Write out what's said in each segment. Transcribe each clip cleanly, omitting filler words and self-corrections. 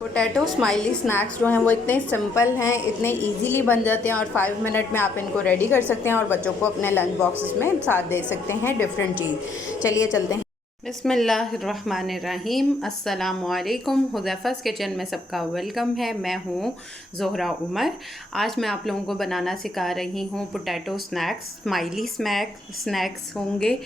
Potato smiley snacks जो हैं वो इतने सिंपल हैं, इतने इजीली बन जाते हैं और 5 मिनट में आप इनको रेडी कर सकते हैं और बच्चों को अपने लंच बॉक्सेस में साथ दे सकते हैं डिफरेंट चीज़। चलिए चलते हैं। बिस्मिल्लाहिर्रहमानिर्रहीम। अस्सलामुअलैकुम। हुज़ैफ़ा's किचन में सबका वेलकम है। मैं हूँ ज़ोहरा उमर। आज मैं आप लोगों को बनाना सिखा रही हूँ पोटैटो स्नैक्स। स्माइली स्नैक्स होंगे।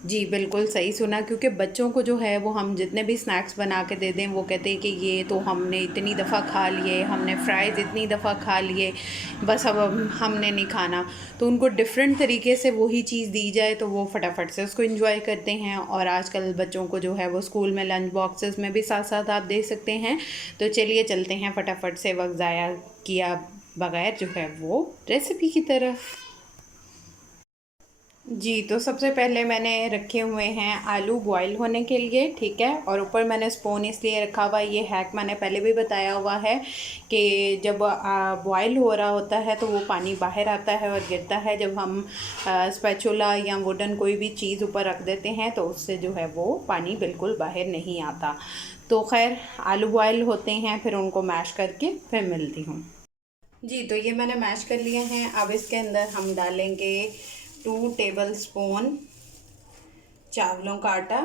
जी बिल्कुल सही सुना, क्योंकि बच्चों को जो है वो हम जितने भी स्नैक्स बना के दे दें वो कहते हैं कि ये तो हमने इतनी दफ़ा खा लिए, हमने फ्राइज़ इतनी दफ़ा खा लिए, बस अब हमने नहीं खाना। तो उनको डिफरेंट तरीके से वही चीज़ दी जाए तो वो फटाफट से उसको एंजॉय करते हैं। और आजकल बच्चों को जो है वो स्कूल में लंच बॉक्सेस में भी साथ साथ आप दे सकते हैं। तो चलिए चलते हैं फटाफट से वक्त ज़ाया किया बगैर जो है वो रेसिपी की तरफ। जी तो सबसे पहले मैंने रखे हुए हैं आलू बॉईल होने के लिए, ठीक है। और ऊपर मैंने स्पून इसलिए रखा हुआ है, ये हैक मैंने पहले भी बताया हुआ है कि जब बॉईल हो रहा होता है तो वो पानी बाहर आता है और गिरता है। जब हम स्पैचुला या वुडन कोई भी चीज़ ऊपर रख देते हैं तो उससे जो है वो पानी बिल्कुल बाहर नहीं आता। तो खैर आलू बॉयल होते हैं, फिर उनको मैश करके फिर मिलती हूँ। जी तो ये मैंने मैश कर लिए हैं। अब इसके अंदर हम डालेंगे 2 टेबल स्पून चावलों का आटा।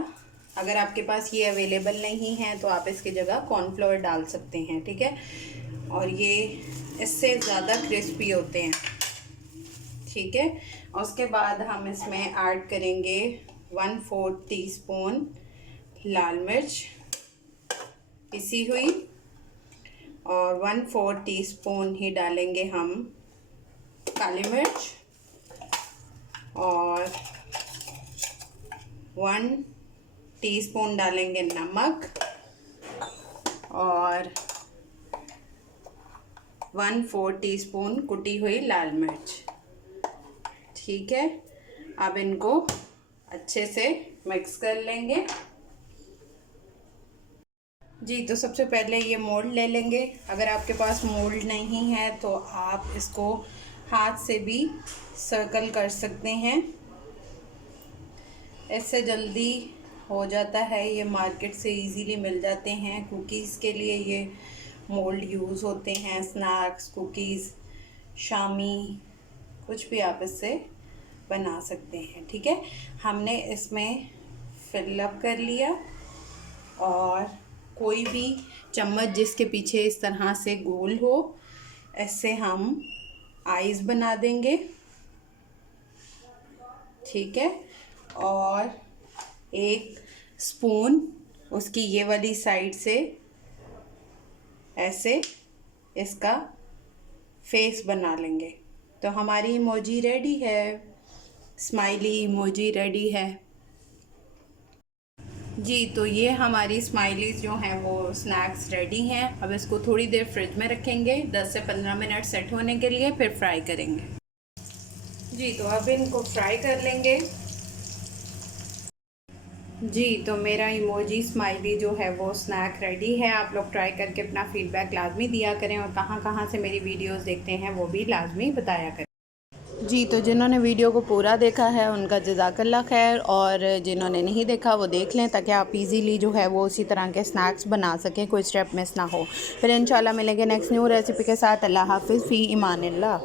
अगर आपके पास ये अवेलेबल नहीं है तो आप इसकी जगह कॉर्नफ्लोर डाल सकते हैं, ठीक है। और ये इससे ज़्यादा क्रिस्पी होते हैं, ठीक है। और उसके बाद हम इसमें ऐड करेंगे 1/4 टीस्पून लाल मिर्च पिसी हुई और 1/4 टीस्पून ही डालेंगे हम काली मिर्च और 1 टीस्पून डालेंगे नमक और 1/4 टीस्पून कुटी हुई लाल मिर्च, ठीक है। अब इनको अच्छे से मिक्स कर लेंगे। जी तो सबसे पहले ये मोल्ड ले लेंगे। अगर आपके पास मोल्ड नहीं है तो आप इसको हाथ से भी सर्कल कर सकते हैं, ऐसे जल्दी हो जाता है। ये मार्केट से इजीली मिल जाते हैं। कुकीज़ के लिए ये मोल्ड यूज़ होते हैं, स्नैक्स, कुकीज़, शामी, कुछ भी आप इससे बना सकते हैं, ठीक है। हमने इसमें फिलअप कर लिया और कोई भी चम्मच जिसके पीछे इस तरह से गोल हो, ऐसे हम आइज़ बना देंगे, ठीक है। और एक स्पून उसकी ये वाली साइड से ऐसे इसका फेस बना लेंगे। तो हमारी इमोजी रेडी है, स्माइली इमोजी रेडी है। जी तो ये हमारी स्माइलीज जो हैं वो स्नैक्स रेडी हैं। अब इसको थोड़ी देर फ्रिज में रखेंगे 10 से 15 मिनट सेट होने के लिए, फिर फ्राई करेंगे। जी तो अब इनको फ्राई कर लेंगे। जी तो मेरा इमोजी स्माइली जो है वो स्नैक रेडी है। आप लोग ट्राई करके अपना फीडबैक लाजमी दिया करें और कहाँ कहाँ से मेरी वीडियोस देखते हैं वो भी लाजमी बताया करें। जी तो जिन्होंने वीडियो को पूरा देखा है उनका जज़ाकल्लाह खैर, और जिन्होंने नहीं देखा वो देख लें ताकि आप इजीली जो है वो उसी तरह के स्नैक्स बना सकें, कोई स्टेप मिस ना हो। फिर इंशाल्लाह मिलेंगे नेक्स्ट न्यू रेसिपी के साथ। अल्लाह हाफ़िज़, फ़ी इमानिल्लाह।